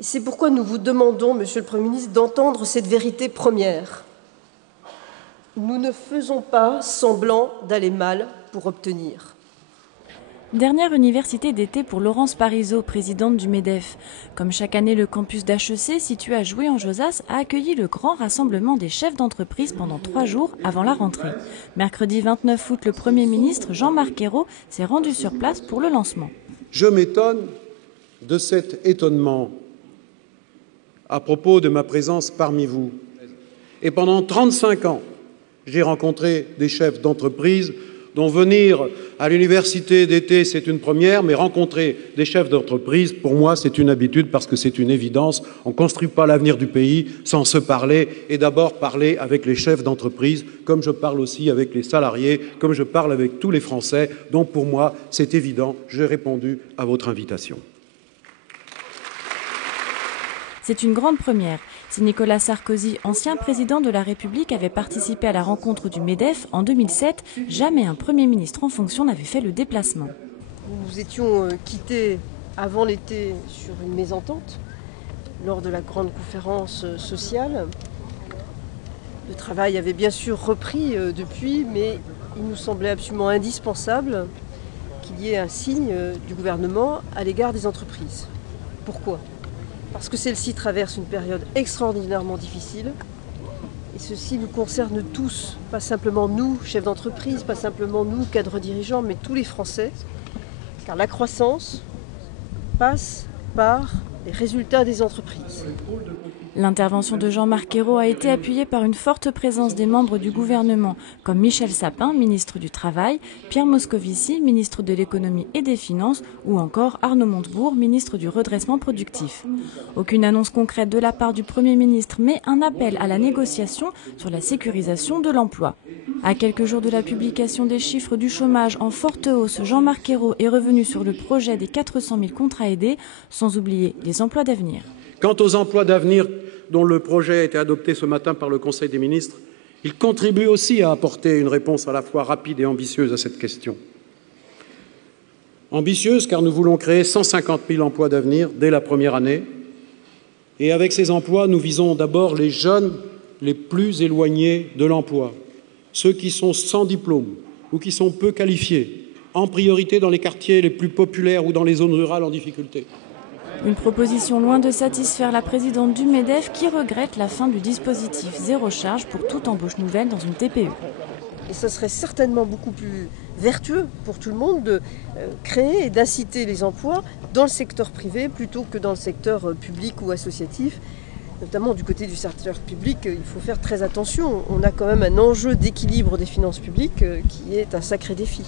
Et c'est pourquoi nous vous demandons, Monsieur le Premier ministre, d'entendre cette vérité première. Nous ne faisons pas semblant d'aller mal pour obtenir. Dernière université d'été pour Laurence Parisot, présidente du MEDEF. Comme chaque année, le campus d'HEC, situé à Joué-en-Josas, a accueilli le grand rassemblement des chefs d'entreprise pendant 3 jours avant la rentrée. Mercredi 29 août, le Premier ministre Jean-Marc Ayrault s'est rendu sur place pour le lancement. Je m'étonne de cet étonnement à propos de ma présence parmi vous. Et pendant 35 ans, j'ai rencontré des chefs d'entreprise dont venir à l'université d'été, c'est une première, mais rencontrer des chefs d'entreprise, pour moi, c'est une habitude parce que c'est une évidence. On ne construit pas l'avenir du pays sans se parler et d'abord parler avec les chefs d'entreprise, comme je parle aussi avec les salariés, comme je parle avec tous les Français. Donc pour moi, c'est évident, j'ai répondu à votre invitation. C'est une grande première. Si Nicolas Sarkozy, ancien président de la République, avait participé à la rencontre du MEDEF en 2007, jamais un Premier ministre en fonction n'avait fait le déplacement. Nous étions quittés avant l'été sur une mésentente lors de la grande conférence sociale. Le travail avait bien sûr repris depuis, mais il nous semblait absolument indispensable qu'il y ait un signe du gouvernement à l'égard des entreprises. Pourquoi ? Parce que celle-ci traverse une période extraordinairement difficile et ceci nous concerne tous, pas simplement nous, chefs d'entreprise, pas simplement nous, cadres dirigeants, mais tous les Français, car la croissance passe par les résultats des entreprises. L'intervention de Jean-Marc Ayrault a été appuyée par une forte présence des membres du gouvernement, comme Michel Sapin, ministre du Travail, Pierre Moscovici, ministre de l'Économie et des Finances, ou encore Arnaud Montebourg, ministre du Redressement productif. Aucune annonce concrète de la part du Premier ministre, mais un appel à la négociation sur la sécurisation de l'emploi. À quelques jours de la publication des chiffres du chômage en forte hausse, Jean-Marc Ayrault est revenu sur le projet des 400 000 contrats aidés, sans oublier les emplois d'avenir. Quant aux emplois d'avenir dont le projet a été adopté ce matin par le Conseil des ministres, il contribue aussi à apporter une réponse à la fois rapide et ambitieuse à cette question. Ambitieuse car nous voulons créer 150 000 emplois d'avenir dès la première année. Et avec ces emplois, nous visons d'abord les jeunes les plus éloignés de l'emploi, ceux qui sont sans diplôme ou qui sont peu qualifiés, en priorité dans les quartiers les plus populaires ou dans les zones rurales en difficulté. Une proposition loin de satisfaire la présidente du MEDEF qui regrette la fin du dispositif zéro charge pour toute embauche nouvelle dans une TPE. Et ce serait certainement beaucoup plus vertueux pour tout le monde de créer et d'inciter les emplois dans le secteur privé plutôt que dans le secteur public ou associatif. Notamment du côté du secteur public, il faut faire très attention. On a quand même un enjeu d'équilibre des finances publiques qui est un sacré défi.